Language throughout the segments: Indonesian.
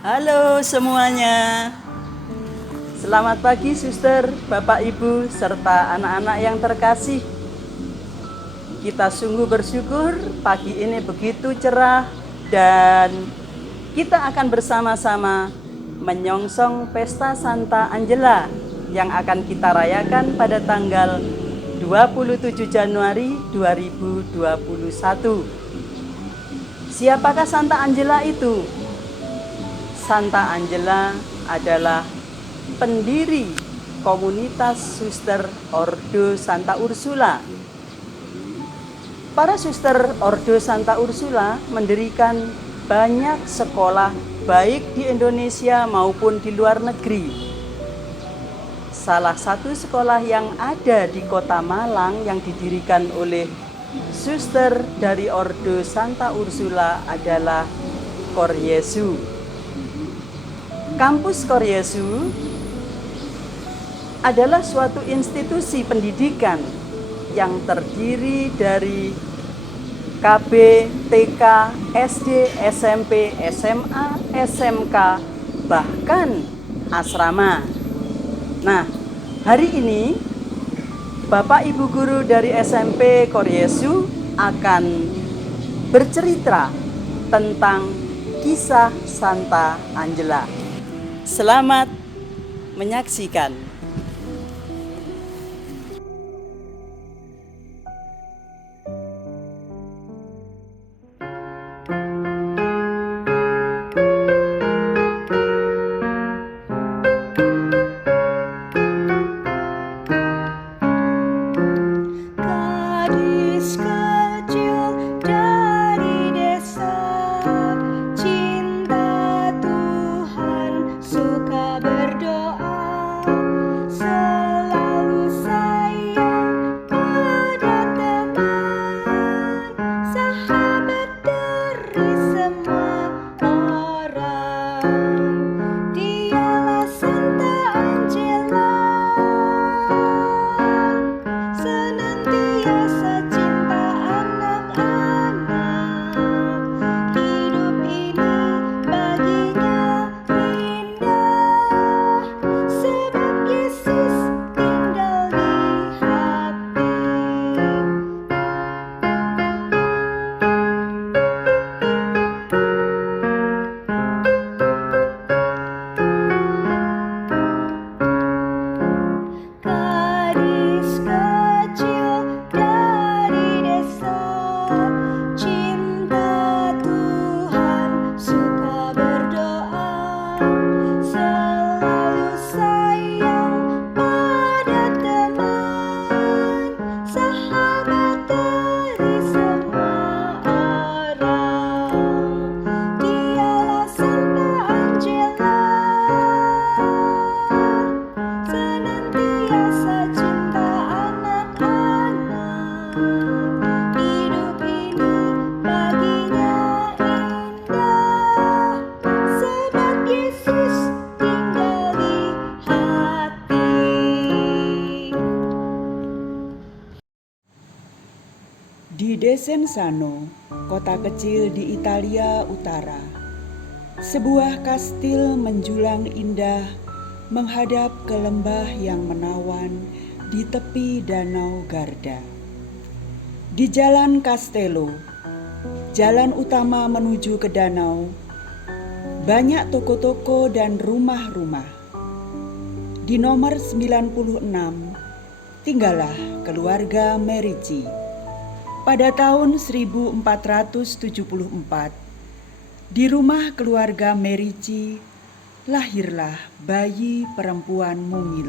Halo semuanya. Selamat pagi suster, Bapak Ibu, serta anak-anak yang terkasih. Kita sungguh bersyukur pagi ini begitu cerah dan kita akan bersama-sama menyongsong pesta Santa Angela yang akan kita rayakan pada tanggal 27 Januari 2021. Siapakah Santa Angela itu? Santa Angela adalah pendiri komunitas suster Ordo Santa Ursula. Para suster Ordo Santa Ursula mendirikan banyak sekolah baik di Indonesia maupun di luar negeri. Salah satu sekolah yang ada di Kota Malang yang didirikan oleh suster dari Ordo Santa Ursula adalah Cor Jesu. Kampus Cor Jesu adalah suatu institusi pendidikan yang terdiri dari KB, TK, SD, SMP, SMA, SMK, bahkan asrama. Nah, hari ini Bapak Ibu guru dari SMP Cor Jesu akan bercerita tentang kisah Santa Angela. Selamat menyaksikan. Gadis kecil dari desa, cinta Tuhan, suka berdoa, selalu sayang pada teman, sahabat dari semua orang. Dialah Santa Angela, senantiasa cinta anak-anak. Hidup ini baginya indah, sebab Yesus tinggal di hati. Gadis kecil dari desa, cinta Tuhan, suka berdoa, selalu sayang pada teman, sahabat dari semua orang. Dialah Santa Angela, senantiasa cinta anak-anak. Hidup ini baginya indah, sebab Yesus tinggal di hati. Di Desenzano, kota kecil di Italia Utara, sebuah kastil menjulang indah menghadap ke lembah yang menawan di tepi Danau Garda. Di Jalan Castello, jalan utama menuju ke danau, banyak toko-toko dan rumah-rumah. Di nomor 96, tinggallah keluarga Merici. Pada tahun 1474, di rumah keluarga Merici lahirlah bayi perempuan mungil.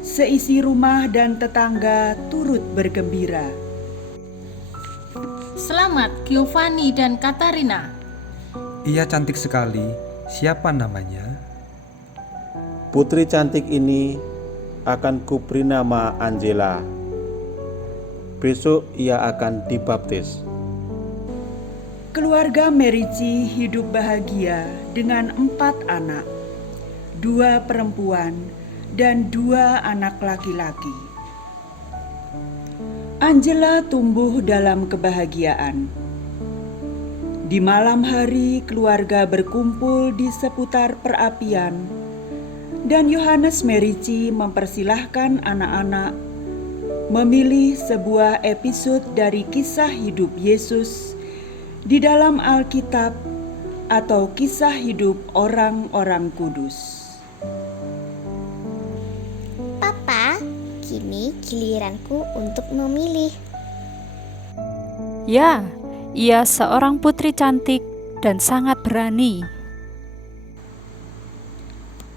Seisi rumah dan tetangga turut bergembira. Selamat Giovanni dan Katarina. Ia cantik sekali. Siapa namanya? Putri cantik ini akan kuberi nama Angela. Besok ia akan dibaptis. Keluarga Merici hidup bahagia dengan 4 anak, 2 perempuan dan 2 anak laki-laki. Angela tumbuh dalam kebahagiaan. Di malam hari, keluarga berkumpul di seputar perapian, dan Yohanes Merici mempersilahkan anak-anak memilih sebuah episode dari kisah hidup Yesus di dalam Alkitab atau kisah hidup orang-orang kudus. Papa, kini giliranku untuk memilih. Ya, ia seorang putri cantik dan sangat berani.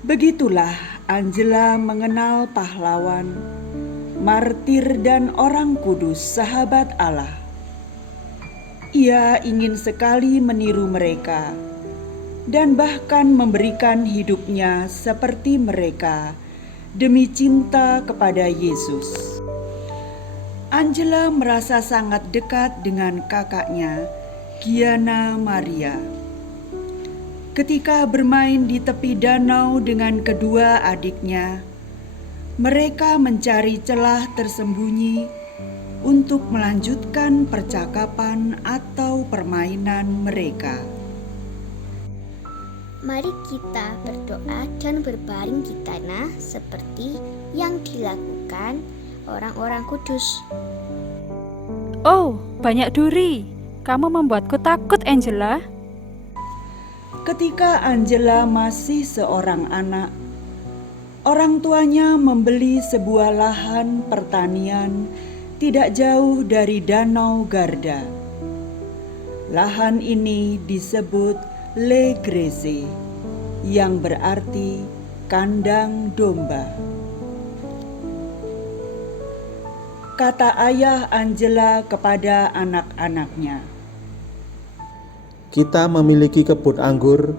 Begitulah Angela mengenal pahlawan, martir dan orang kudus sahabat Allah. Ia ingin sekali meniru mereka dan bahkan memberikan hidupnya seperti mereka demi cinta kepada Yesus. Angela merasa sangat dekat dengan kakaknya, Gianna Maria. Ketika bermain di tepi danau dengan kedua adiknya, mereka mencari celah tersembunyi untuk melanjutkan percakapan atau permainan mereka. Mari kita berdoa dan berbaring di tanah seperti yang dilakukan orang-orang kudus. Oh, banyak duri. Kamu membuatku takut, Angela. Ketika Angela masih seorang anak, orang tuanya membeli sebuah lahan pertanian tidak jauh dari Danau Garda. Lahan ini disebut Le Grese, yang berarti kandang domba. Kata ayah Angela kepada anak-anaknya, Kita memiliki kebun anggur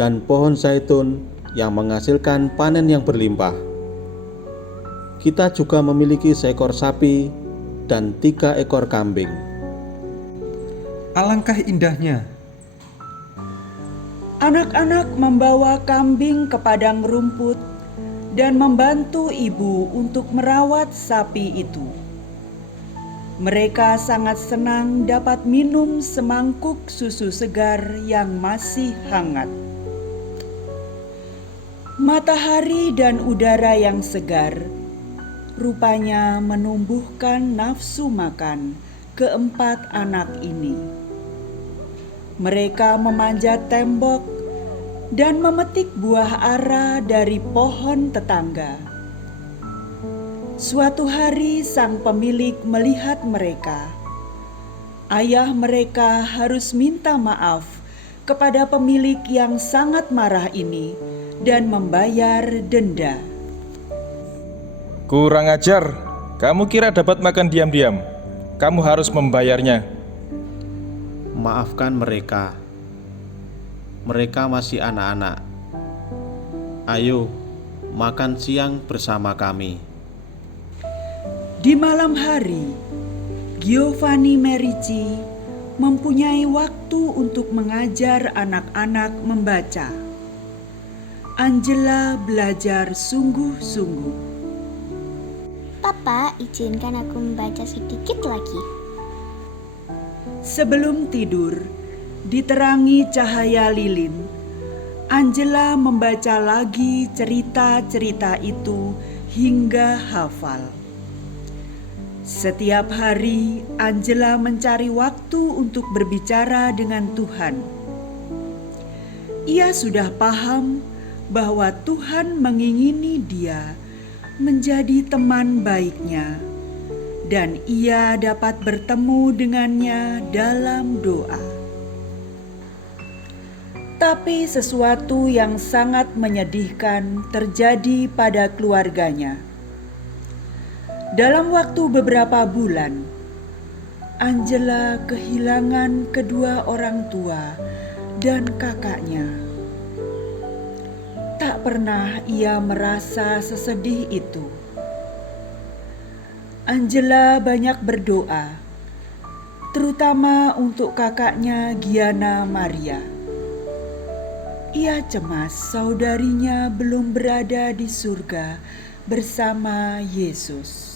dan pohon zaitun yang menghasilkan panen yang berlimpah. Kita juga memiliki seekor sapi dan 3 ekor kambing. Alangkah indahnya. anak-anak membawa kambing ke padang rumput dan membantu ibu untuk merawat sapi itu. Mereka sangat senang dapat minum semangkuk susu segar yang masih hangat. Matahari dan udara yang segar rupanya menumbuhkan nafsu makan keempat anak ini. Mereka memanjat tembok dan memetik buah ara dari pohon tetangga. Suatu hari sang pemilik melihat mereka. Ayah mereka harus minta maaf kepada pemilik yang sangat marah ini dan membayar denda. Kurang ajar, kamu kira dapat makan diam-diam? Kamu harus membayarnya. Maafkan mereka. Mereka masih anak-anak. Ayo, makan siang bersama kami. Di malam hari, Giovanni Merici mempunyai waktu untuk mengajar anak-anak membaca. Angela belajar sungguh-sungguh. Papa, izinkan aku membaca sedikit lagi. Sebelum tidur, diterangi cahaya lilin, Angela membaca lagi cerita-cerita itu hingga hafal. Setiap hari, Angela mencari waktu untuk berbicara dengan Tuhan. Ia sudah paham bahwa Tuhan mengingini dia menjadi teman baiknya, dan ia dapat bertemu dengannya dalam doa. Tapi sesuatu yang sangat menyedihkan terjadi pada keluarganya. Dalam waktu beberapa bulan, Angela kehilangan kedua orang tua dan kakaknya. Tak pernah ia merasa sesedih itu. Angela banyak berdoa, terutama untuk kakaknya Gianna Maria. Ia cemas saudarinya belum berada di surga bersama Yesus.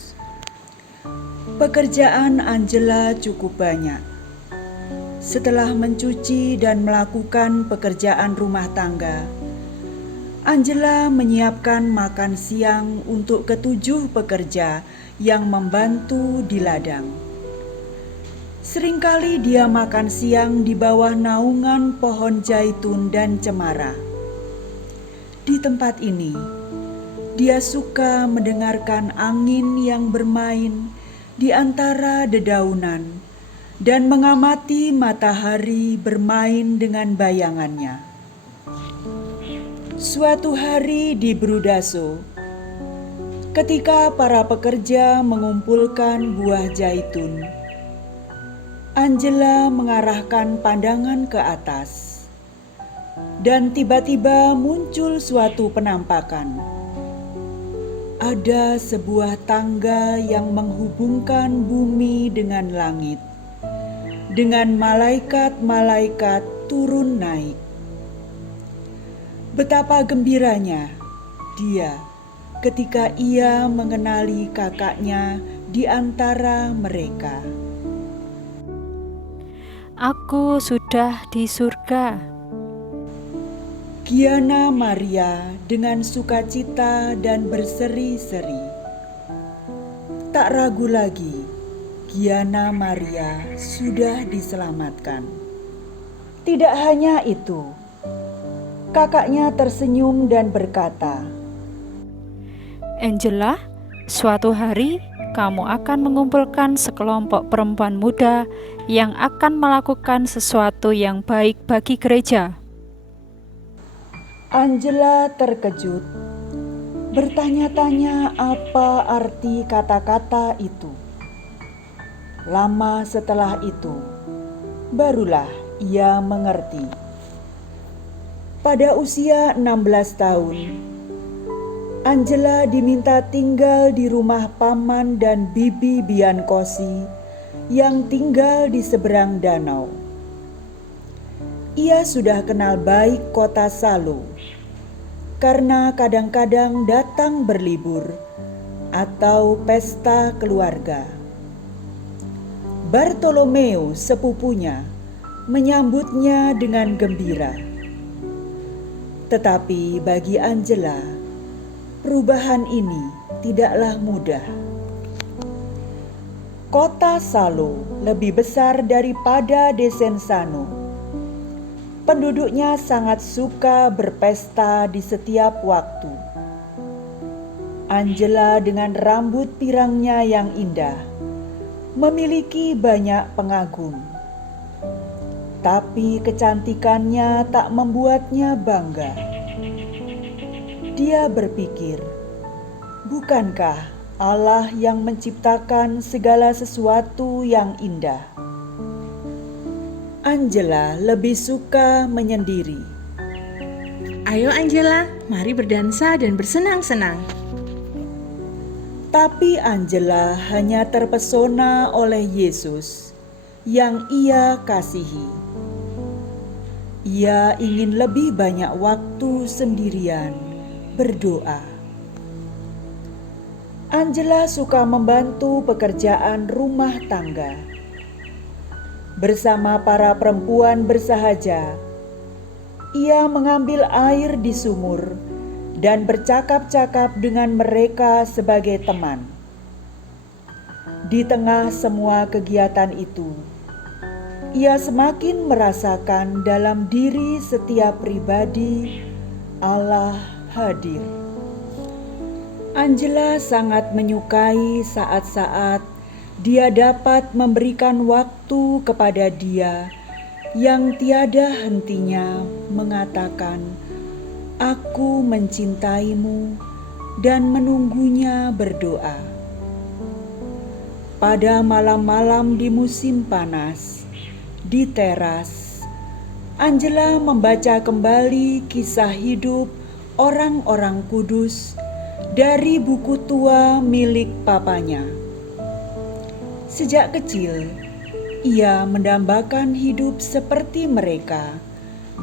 Pekerjaan Angela cukup banyak. setelah mencuci dan melakukan pekerjaan rumah tangga, Angela menyiapkan makan siang untuk ketujuh pekerja yang membantu di ladang. Seringkali dia makan siang di bawah naungan pohon zaitun dan cemara. Di tempat ini, dia suka mendengarkan angin yang bermain di antara dedaunan dan mengamati matahari bermain dengan bayangannya. Suatu hari di Brudaso, ketika para pekerja mengumpulkan buah zaitun, Angela mengarahkan pandangan ke atas, dan tiba-tiba muncul suatu penampakan. Ada sebuah tangga yang menghubungkan bumi dengan langit, dengan malaikat-malaikat turun naik. Betapa gembiranya dia ketika ia mengenali kakaknya di antara mereka. Aku sudah di surga. Giana Maria dengan sukacita dan berseri-seri. Tak ragu lagi, Giana Maria sudah diselamatkan. Tidak hanya itu, kakaknya tersenyum dan berkata, Angela, suatu hari kamu akan mengumpulkan sekelompok perempuan muda yang akan melakukan sesuatu yang baik bagi gereja. Angela terkejut, bertanya-tanya apa arti kata-kata itu. Lama setelah itu, barulah ia mengerti. Pada usia 16 tahun, Angela diminta tinggal di rumah paman dan bibi Biancosi yang tinggal di seberang danau. Ia sudah kenal baik kota Salo, karena kadang-kadang datang berlibur atau pesta keluarga. Bartolomeo, sepupunya, menyambutnya dengan gembira. Tetapi bagi Angela, perubahan ini tidaklah mudah. Kota Salo lebih besar daripada Desenzano. Penduduknya sangat suka berpesta di setiap waktu. Angela dengan rambut pirangnya yang indah memiliki banyak pengagum. Tapi kecantikannya tak membuatnya bangga. Dia berpikir, bukankah Allah yang menciptakan segala sesuatu yang indah? Angela lebih suka menyendiri. Ayo Angela, mari berdansa dan bersenang-senang. Tapi Angela hanya terpesona oleh Yesus yang ia kasihi. Ia ingin lebih banyak waktu sendirian berdoa. Angela suka membantu pekerjaan rumah tangga. Bersama para perempuan bersahaja, ia mengambil air di sumur dan bercakap-cakap dengan mereka sebagai teman. Di tengah semua kegiatan itu, ia semakin merasakan dalam diri setiap pribadi Allah hadir. Angela sangat menyukai saat-saat dia dapat memberikan waktu kepada dia yang tiada hentinya mengatakan, "Aku mencintaimu," dan menunggunya berdoa. Pada malam-malam di musim panas, di teras, Angela membaca kembali kisah hidup orang-orang kudus dari buku tua milik papanya. Sejak kecil, ia mendambakan hidup seperti mereka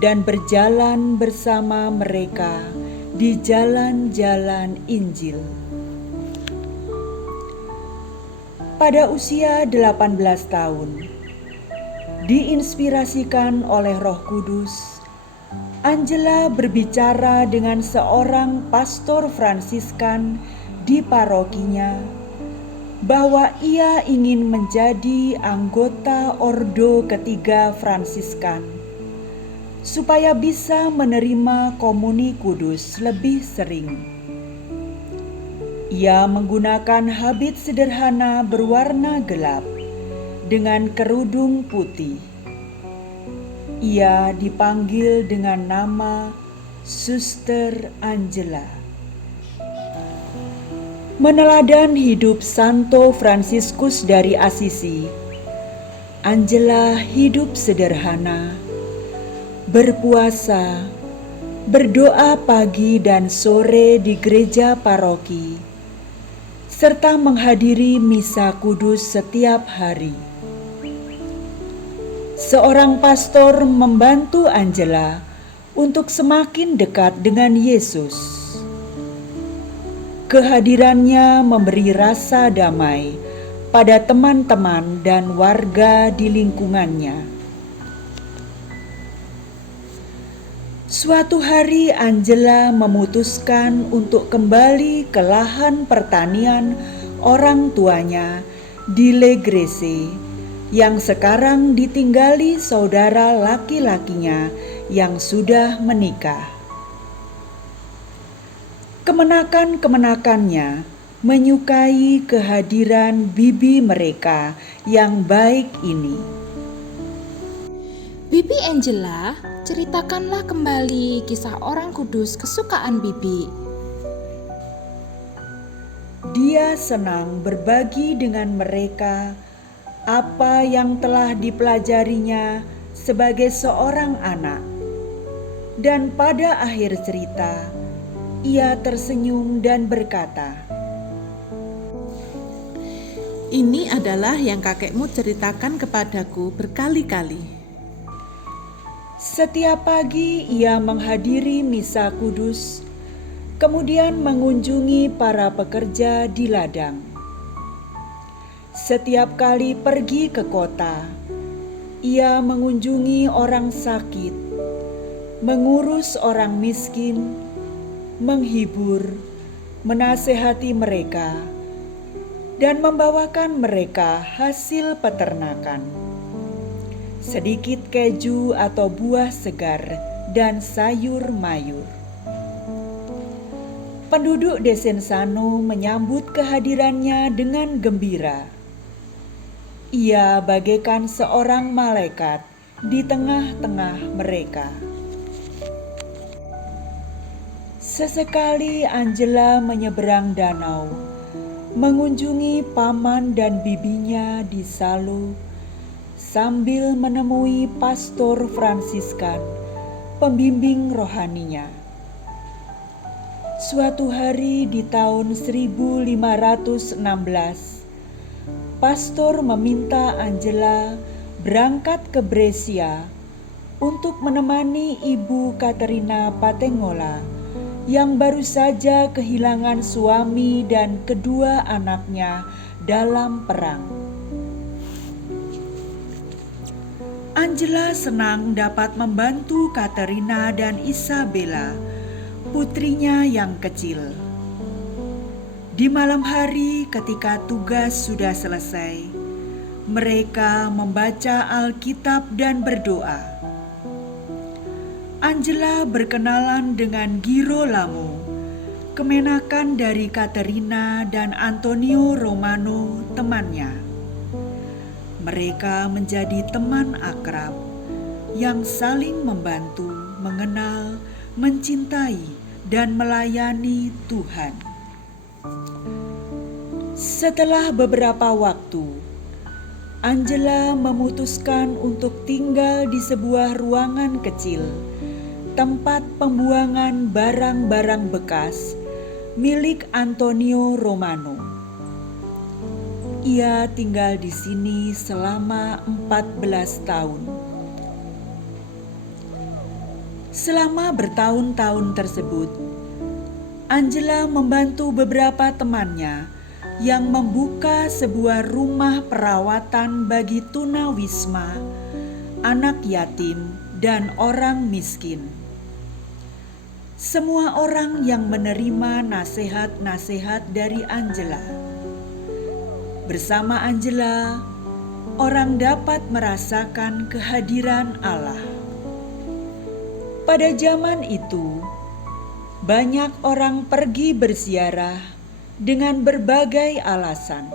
dan berjalan bersama mereka di jalan-jalan Injil. Pada usia 18 tahun, Diinspirasikan oleh Roh Kudus, Angela berbicara dengan seorang pastor Fransiskan di parokinya bahwa ia ingin menjadi anggota Ordo Ketiga Fransiskan supaya bisa menerima komuni kudus lebih sering. Ia menggunakan habit sederhana berwarna gelap dengan kerudung putih. Ia dipanggil dengan nama Suster Angela. Meneladan hidup Santo Fransiskus dari Assisi, Angela hidup sederhana, berpuasa, berdoa pagi dan sore di gereja paroki, serta menghadiri misa kudus setiap hari. Seorang pastor membantu Angela untuk semakin dekat dengan Yesus. Kehadirannya memberi rasa damai pada teman-teman dan warga di lingkungannya. Suatu hari Angela memutuskan untuk kembali ke lahan pertanian orang tuanya di Le Gresse yang sekarang ditinggali saudara laki-lakinya yang sudah menikah. Kemenakan-kemenakannya menyukai kehadiran bibi mereka yang baik ini. Bibi Angela, ceritakanlah kembali kisah orang kudus kesukaan Bibi. Dia senang berbagi dengan mereka apa yang telah dipelajarinya sebagai seorang anak. Dan pada akhir cerita, ia tersenyum dan berkata, Ini adalah yang kakekmu ceritakan kepadaku berkali-kali. Setiap pagi ia menghadiri misa kudus, kemudian mengunjungi para pekerja di ladang. Setiap kali pergi ke kota, ia mengunjungi orang sakit, mengurus orang miskin, menghibur, menasehati mereka, dan membawakan mereka hasil peternakan. Sedikit keju atau buah segar dan sayur mayur. Penduduk Desenzano menyambut kehadirannya dengan gembira. Ia bagaikan seorang malaikat di tengah-tengah mereka. Sesekali Angela menyeberang danau, mengunjungi paman dan bibinya di Salo, sambil menemui pastor Fransiskan, pembimbing rohaninya. Suatu hari di tahun 1516, pastor meminta Angela berangkat ke Brescia untuk menemani Ibu Caterina Patengola yang baru saja kehilangan suami dan kedua anaknya dalam perang. Angela senang dapat membantu Caterina dan Isabella, putrinya yang kecil. Di malam hari ketika tugas sudah selesai, mereka membaca Alkitab dan berdoa. Angela berkenalan dengan Girolamo, kemenakan dari Caterina dan Antonio Romano, temannya. Mereka menjadi teman akrab yang saling membantu, mengenal, mencintai, dan melayani Tuhan. Setelah beberapa waktu, Angela memutuskan untuk tinggal di sebuah ruangan kecil, tempat pembuangan barang-barang bekas milik Antonio Romano. Ia tinggal di sini selama 14 tahun. Selama bertahun-tahun tersebut, Angela membantu beberapa temannya yang membuka sebuah rumah perawatan bagi tunawisma anak yatim, dan orang miskin. Semua orang yang menerima nasihat-nasihat dari Angela. Bersama Angela, orang dapat merasakan kehadiran Allah. Pada zaman itu, banyak orang pergi berziarah dengan berbagai alasan.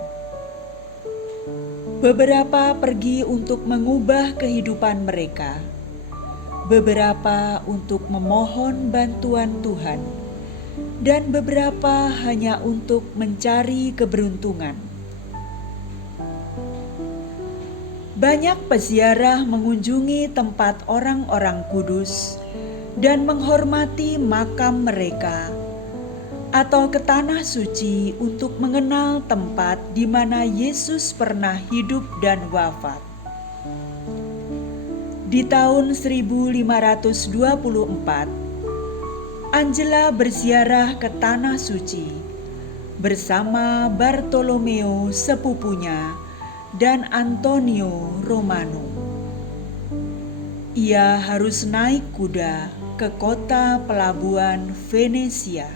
Beberapa pergi untuk mengubah kehidupan mereka, beberapa untuk memohon bantuan Tuhan, dan beberapa hanya untuk mencari keberuntungan. Banyak peziarah mengunjungi tempat orang-orang kudus dan menghormati makam mereka, atau ke tanah suci untuk mengenal tempat di mana Yesus pernah hidup dan wafat. Di tahun 1524, Angela berziarah ke tanah suci bersama Bartolomeo sepupunya dan Antonio Romano. Ia harus naik kuda ke kota pelabuhan Venesia.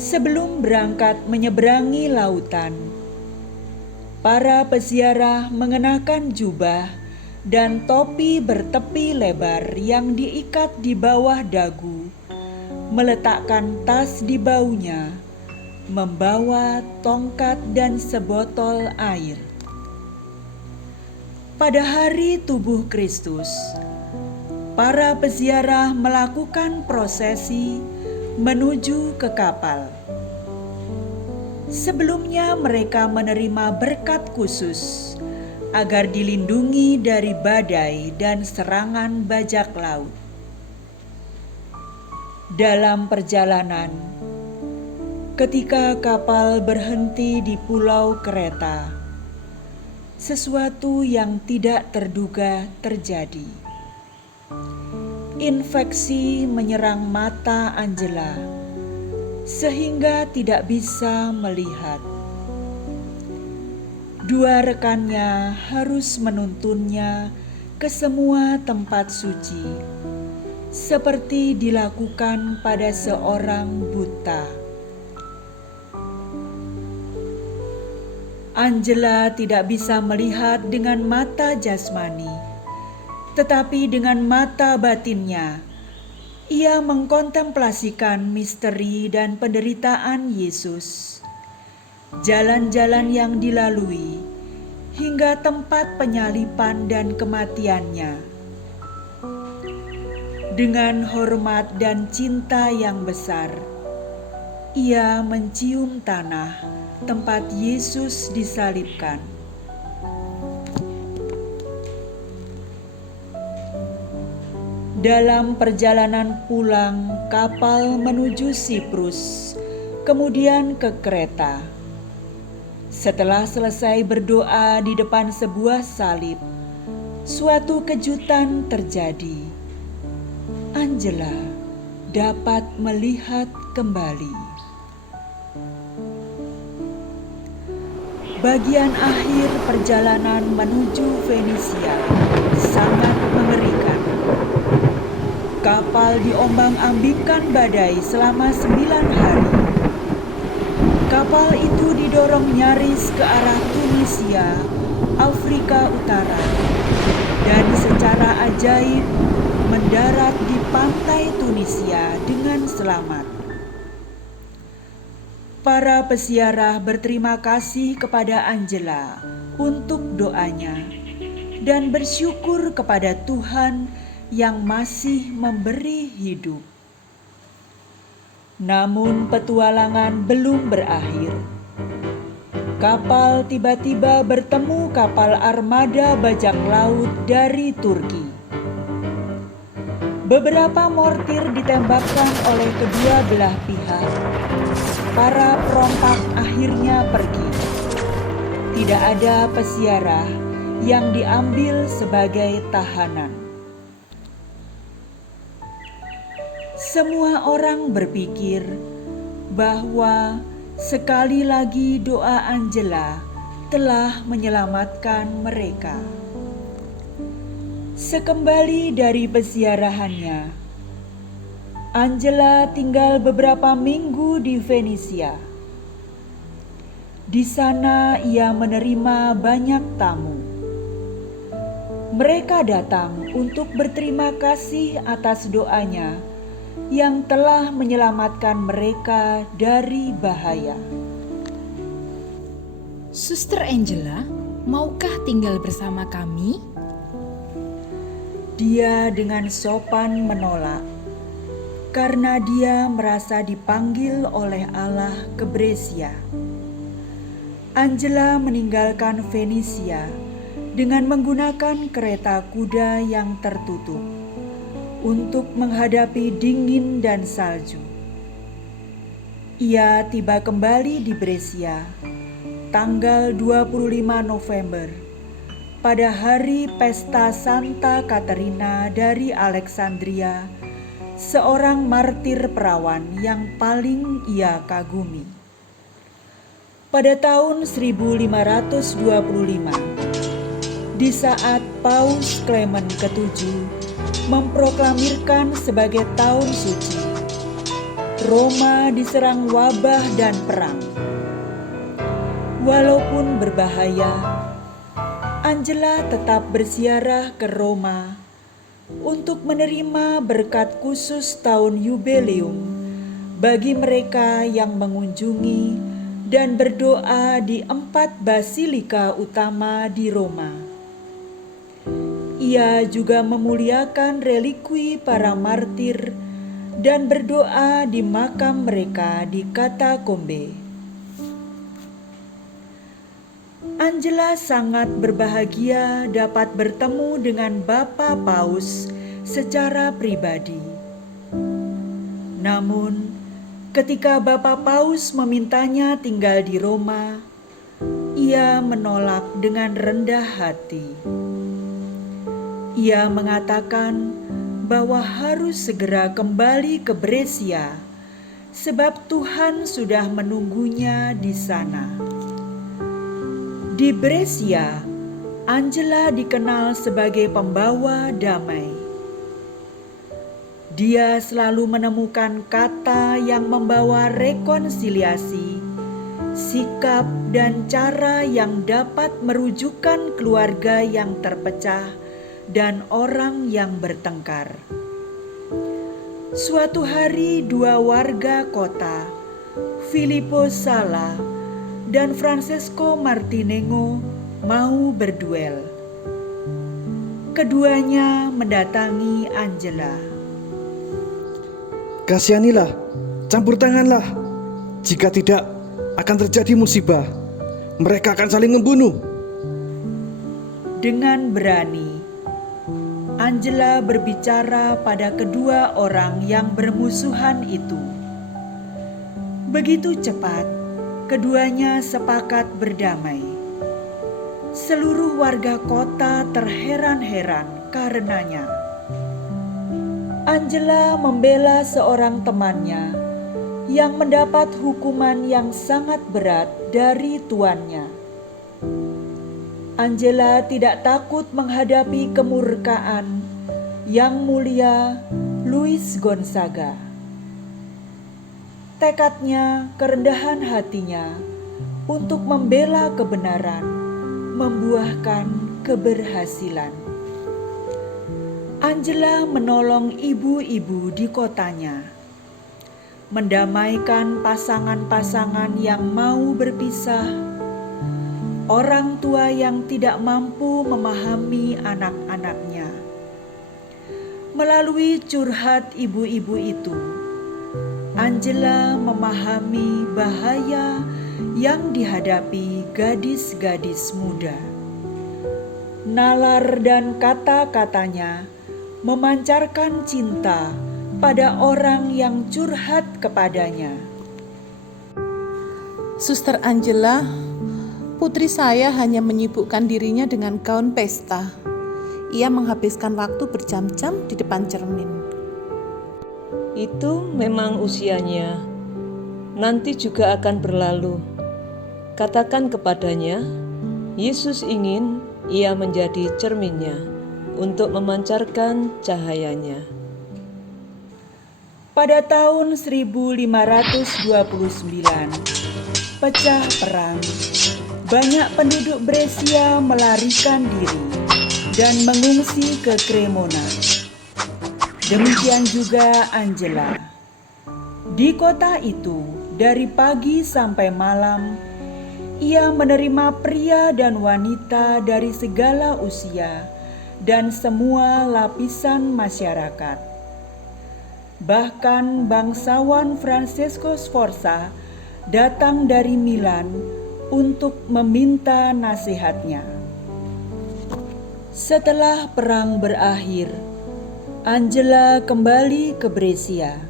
Sebelum berangkat menyeberangi lautan, para peziarah mengenakan jubah dan topi bertepi lebar yang diikat di bawah dagu, meletakkan tas di baunya, membawa tongkat dan sebotol air. Pada hari tubuh Kristus, para peziarah melakukan prosesi menuju ke kapal. Sebelumnya mereka menerima berkat khusus agar dilindungi dari badai dan serangan bajak laut. Dalam perjalanan, ketika kapal berhenti di pulau Kreta, sesuatu yang tidak terduga terjadi. Infeksi menyerang mata Angela sehingga tidak bisa melihat. Dua rekannya harus menuntunnya ke semua tempat suci, seperti dilakukan pada seorang buta. Angela tidak bisa melihat dengan mata jasmani, tetapi dengan mata batinnya, ia mengkontemplasikan misteri dan penderitaan Yesus, jalan-jalan yang dilalui, hingga tempat penyaliban dan kematiannya. Dengan hormat dan cinta yang besar, ia mencium tanah tempat Yesus disalibkan. Dalam perjalanan pulang kapal menuju Siprus, kemudian ke Kreta. Setelah selesai berdoa di depan sebuah salib, suatu kejutan terjadi. Angela dapat melihat kembali. Bagian akhir perjalanan menuju Venesia sangat mengerikan. Kapal diombang-ambingkan badai selama 9 hari. Kapal itu didorong nyaris ke arah Tunisia, Afrika Utara, dan secara ajaib mendarat di pantai Tunisia dengan selamat. Para peziarah berterima kasih kepada Angela untuk doanya dan bersyukur kepada Tuhan yang masih memberi hidup. Namun petualangan belum berakhir. Kapal tiba-tiba bertemu kapal armada bajak laut dari Turki. Beberapa mortir ditembakkan oleh kedua belah pihak. Para perompak akhirnya pergi. Tidak ada peziarah yang diambil sebagai tahanan. Semua orang berpikir bahwa sekali lagi doa Angela telah menyelamatkan mereka. Sekembali dari peziarahannya, Angela tinggal beberapa minggu di Venesia. Di sana ia menerima banyak tamu. Mereka datang untuk berterima kasih atas doanya yang telah menyelamatkan mereka dari bahaya. Suster Angela, maukah tinggal bersama kami? Dia dengan sopan menolak, karena dia merasa dipanggil oleh Allah ke Brescia. Angela meninggalkan Venesia dengan menggunakan kereta kuda yang tertutup untuk menghadapi dingin dan salju. Ia tiba kembali di Brescia tanggal 25 November pada hari pesta Santa Katerina dari Alexandria, seorang martir perawan yang paling ia kagumi. Pada tahun 1525, di saat Paus Clement ke-7 memproklamirkan sebagai tahun suci, Roma diserang wabah dan perang. Walaupun berbahaya, Angela tetap berziarah ke Roma untuk menerima berkat khusus tahun Yubileum bagi mereka yang mengunjungi dan berdoa di 4 basilika utama di Roma. Ia juga memuliakan relikwi para martir dan berdoa di makam mereka di katakombe. Angela sangat berbahagia dapat bertemu dengan Bapak Paus secara pribadi. Namun, ketika Bapak Paus memintanya tinggal di Roma, ia menolak dengan rendah hati. Ia mengatakan bahwa harus segera kembali ke Brescia, sebab Tuhan sudah menunggunya di sana. Di Brescia, Angela dikenal sebagai pembawa damai. Dia selalu menemukan kata yang membawa rekonsiliasi, sikap dan cara yang dapat merujukkan keluarga yang terpecah dan orang yang bertengkar. Suatu hari 2 warga kota, Filippo Sala dan Francesco Martinengo, mau berduel. Keduanya mendatangi Angela. Kasihanilah, campur tanganlah. Jika tidak, akan terjadi musibah. Mereka akan saling membunuh. Dengan berani, Angela berbicara pada kedua orang yang bermusuhan itu. Begitu cepat, keduanya sepakat berdamai. Seluruh warga kota terheran-heran karenanya. Angela membela seorang temannya yang mendapat hukuman yang sangat berat dari tuannya. Angela tidak takut menghadapi kemurkaan yang mulia Luis Gonzaga. Tekadnya, kerendahan hatinya untuk membela kebenaran membuahkan keberhasilan. Angela menolong ibu-ibu di kotanya, mendamaikan pasangan-pasangan yang mau berpisah, orang tua yang tidak mampu memahami anak-anaknya. Melalui curhat ibu-ibu itu, Angela memahami bahaya yang dihadapi gadis-gadis muda. Nalar dan kata-katanya memancarkan cinta pada orang yang curhat kepadanya. Suster Angela, putri saya hanya menyibukkan dirinya dengan gaun pesta. Ia menghabiskan waktu berjam-jam di depan cermin. Itu memang usianya, nanti juga akan berlalu. Katakan kepadanya, Yesus ingin ia menjadi cerminnya untuk memancarkan cahayanya. Pada tahun 1529, pecah perang. Banyak penduduk Brescia melarikan diri dan mengungsi ke Cremona. Demikian juga Angela. Di kota itu, dari pagi sampai malam, ia menerima pria dan wanita dari segala usia dan semua lapisan masyarakat. Bahkan bangsawan Francesco Sforza datang dari Milan untuk meminta nasihatnya. Setelah perang berakhir, Angela kembali ke Brescia.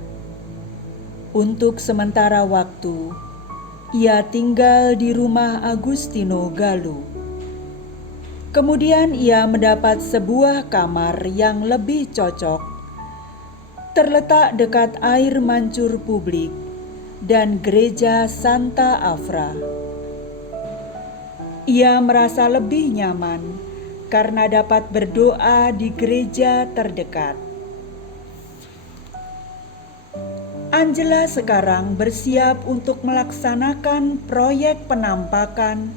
Untuk sementara waktu, ia tinggal di rumah Agustino Gallo. Kemudian ia mendapat sebuah kamar yang lebih cocok, terletak dekat air mancur publik dan gereja Santa Afra. Ia merasa lebih nyaman karena dapat berdoa di gereja terdekat. Angela sekarang bersiap untuk melaksanakan proyek penampakan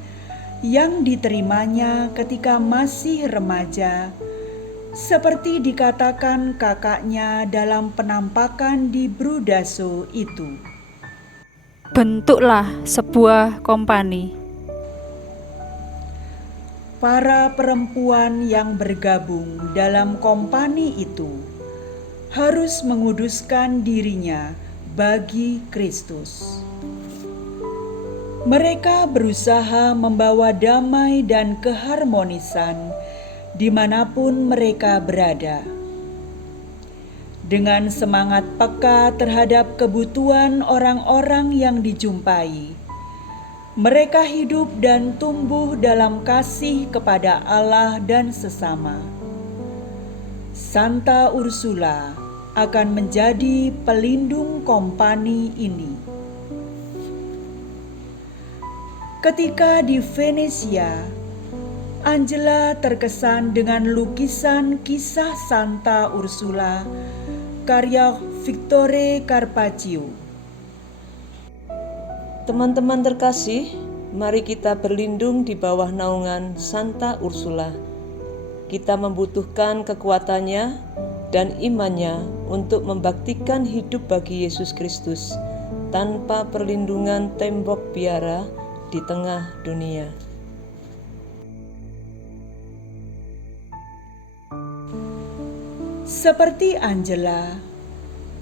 yang diterimanya ketika masih remaja, seperti dikatakan kakaknya dalam penampakan di Brudaso itu. Bentuklah sebuah kompani. Para perempuan yang bergabung dalam kompani itu harus menguduskan dirinya bagi Kristus. Mereka berusaha membawa damai dan keharmonisan dimanapun mereka berada. Dengan semangat peka terhadap kebutuhan orang-orang yang dijumpai, mereka hidup dan tumbuh dalam kasih kepada Allah dan sesama. Santa Ursula akan menjadi pelindung kompani ini. Ketika di Venesia, Angela terkesan dengan lukisan kisah Santa Ursula karya Vittore Carpaccio. Teman-teman terkasih, mari kita berlindung di bawah naungan Santa Ursula. Kita membutuhkan kekuatannya dan imannya untuk membaktikan hidup bagi Yesus Kristus tanpa perlindungan tembok biara di tengah dunia. Seperti Angela,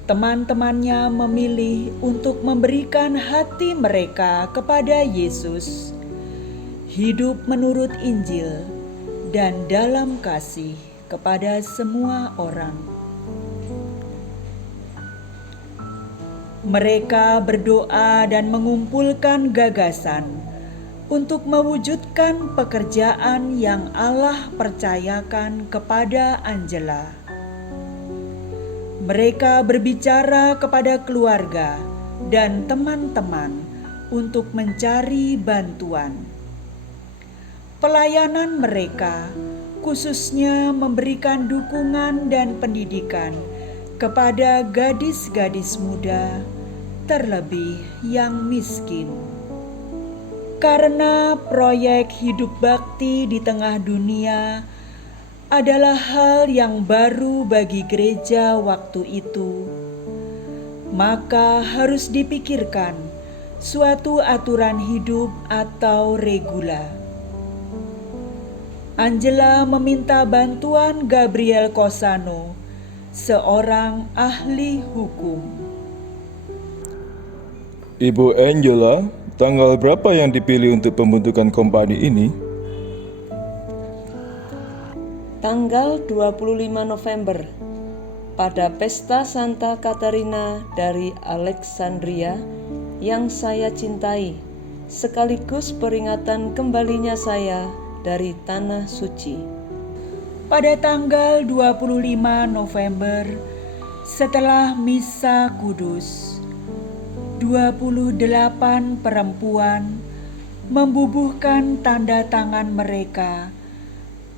teman-temannya memilih untuk memberikan hati mereka kepada Yesus, hidup menurut Injil, dan dalam kasih kepada semua orang. Mereka berdoa dan mengumpulkan gagasan untuk mewujudkan pekerjaan yang Allah percayakan kepada Angela. Mereka berbicara kepada keluarga dan teman-teman untuk mencari bantuan. Pelayanan mereka khususnya memberikan dukungan dan pendidikan kepada gadis-gadis muda, terlebih yang miskin. Karena proyek hidup bakti di tengah dunia adalah hal yang baru bagi gereja waktu itu, maka harus dipikirkan suatu aturan hidup atau regula. Angela meminta bantuan Gabriel Cosano, seorang ahli hukum. Ibu Angela, tanggal berapa yang dipilih untuk pembentukan kompani ini? Tanggal 25 November, pada pesta Santa Katarina dari Alexandria yang saya cintai, sekaligus peringatan kembalinya saya dari Tanah Suci. Pada tanggal 25 November, setelah Misa Kudus, 28 perempuan membubuhkan tanda tangan mereka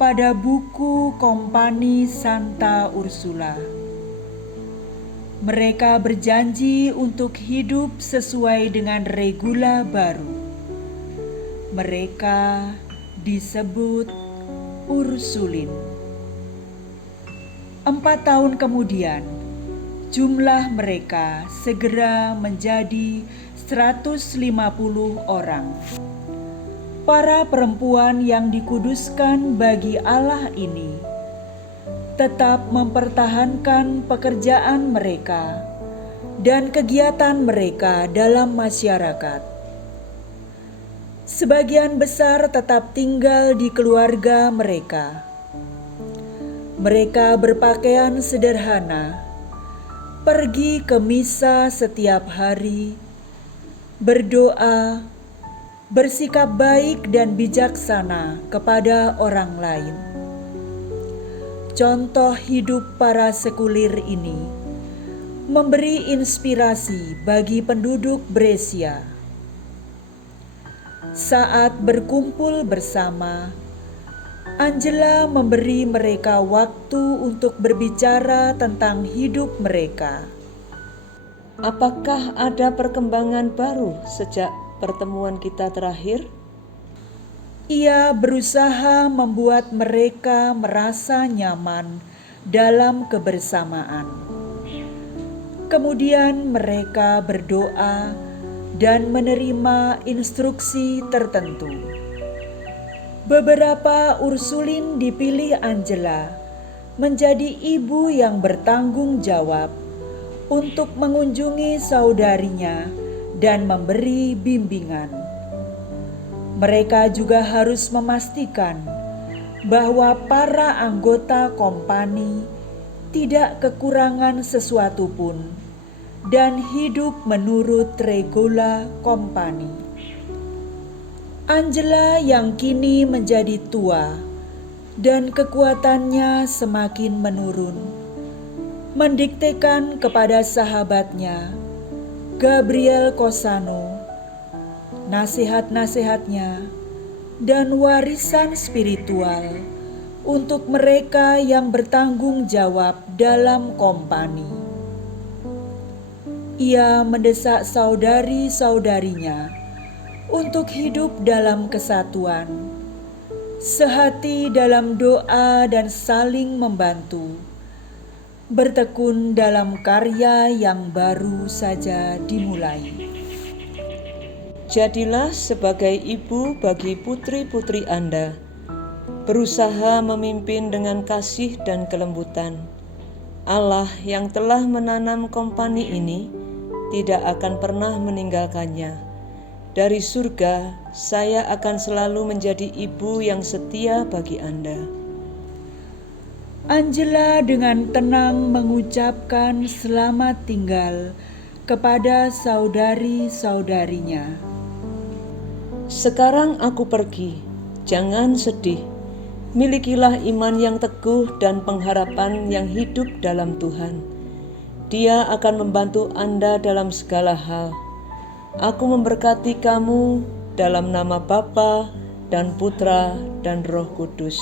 pada buku Kompani Santa Ursula. Mereka berjanji untuk hidup sesuai dengan regula baru. Mereka disebut Ursulin. 4 tahun kemudian, jumlah mereka segera menjadi 150 orang. Para perempuan yang dikuduskan bagi Allah ini tetap mempertahankan pekerjaan mereka dan kegiatan mereka dalam masyarakat. Sebagian besar tetap tinggal di keluarga mereka. Mereka berpakaian sederhana, pergi ke misa setiap hari, berdoa, bersikap baik dan bijaksana kepada orang lain. Contoh hidup para sekulir ini memberi inspirasi bagi penduduk Brescia. Saat berkumpul bersama, Angela memberi mereka waktu untuk berbicara tentang hidup mereka. Apakah ada perkembangan baru sejak pertemuan kita terakhir? Ia berusaha membuat mereka merasa nyaman dalam kebersamaan. Kemudian mereka berdoa dan menerima instruksi tertentu. Beberapa Ursulin dipilih Angela menjadi ibu yang bertanggung jawab untuk mengunjungi saudarinya dan memberi bimbingan. Mereka juga harus memastikan bahwa para anggota kompani tidak kekurangan sesuatu pun dan hidup menurut regula kompani. Angela yang kini menjadi tua dan kekuatannya semakin menurun, mendiktekan kepada sahabatnya, Gabriel Cosano, nasihat-nasihatnya dan warisan spiritual untuk mereka yang bertanggung jawab dalam kompani. Ia mendesak saudari-saudarinya untuk hidup dalam kesatuan, sehati dalam doa dan saling membantu, bertekun dalam karya yang baru saja dimulai. Jadilah sebagai ibu bagi putri-putri Anda, berusaha memimpin dengan kasih dan kelembutan. Allah yang telah menanam kompani ini tidak akan pernah meninggalkannya. Dari surga, saya akan selalu menjadi ibu yang setia bagi Anda. Angela dengan tenang mengucapkan selamat tinggal kepada saudari-saudarinya. Sekarang aku pergi, jangan sedih. Milikilah iman yang teguh dan pengharapan yang hidup dalam Tuhan. Dia akan membantu Anda dalam segala hal. Aku memberkati kamu dalam nama Bapa dan Putra dan Roh Kudus.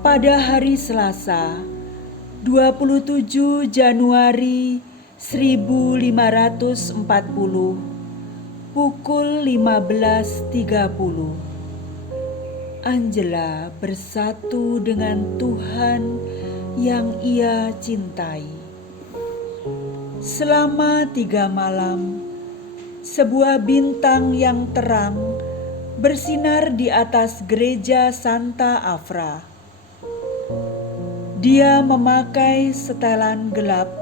Pada hari Selasa, 27 Januari 1540, pukul 15.30, Angela bersatu dengan Tuhan yang ia cintai. Selama 3 malam, sebuah bintang yang terang bersinar di atas gereja Santa Afra. Dia memakai setelan gelap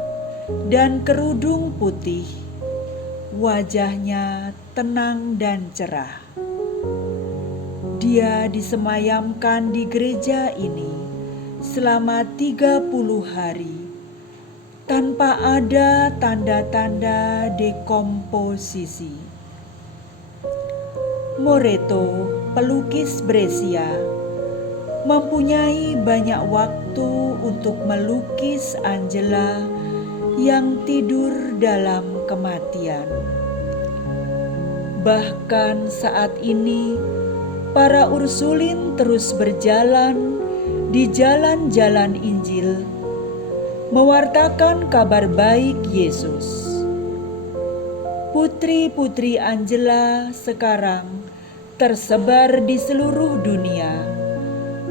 dan kerudung putih. Wajahnya tenang dan cerah. Dia disemayamkan di gereja ini selama 30 hari tanpa ada tanda-tanda dekomposisi. Moreto, pelukis Brescia, mempunyai banyak waktu untuk melukis Angela yang tidur dalam kematian. Bahkan saat ini, para Ursulin terus berjalan di jalan-jalan Injil, mewartakan kabar baik Yesus. Putri-putri Angela sekarang tersebar di seluruh dunia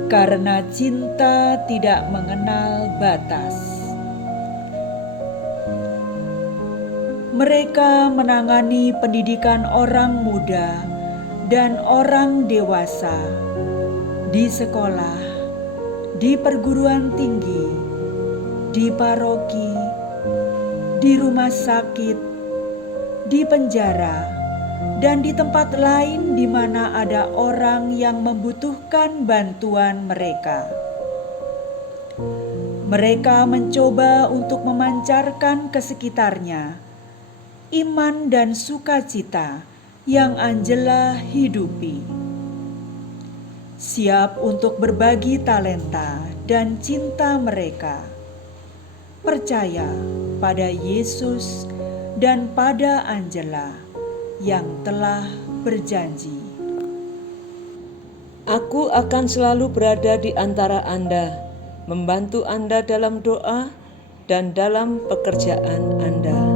karena cinta tidak mengenal batas. Mereka menangani pendidikan orang muda dan orang dewasa di sekolah, di perguruan tinggi, di paroki, di rumah sakit, di penjara, dan di tempat lain di mana ada orang yang membutuhkan bantuan mereka. Mereka mencoba untuk memancarkan ke sekitarnya iman dan sukacita yang Angela hidupi. Siap untuk berbagi talenta dan cinta mereka, percaya pada Yesus dan pada Angela yang telah berjanji. Aku akan selalu berada di antara Anda, membantu Anda dalam doa dan dalam pekerjaan Anda.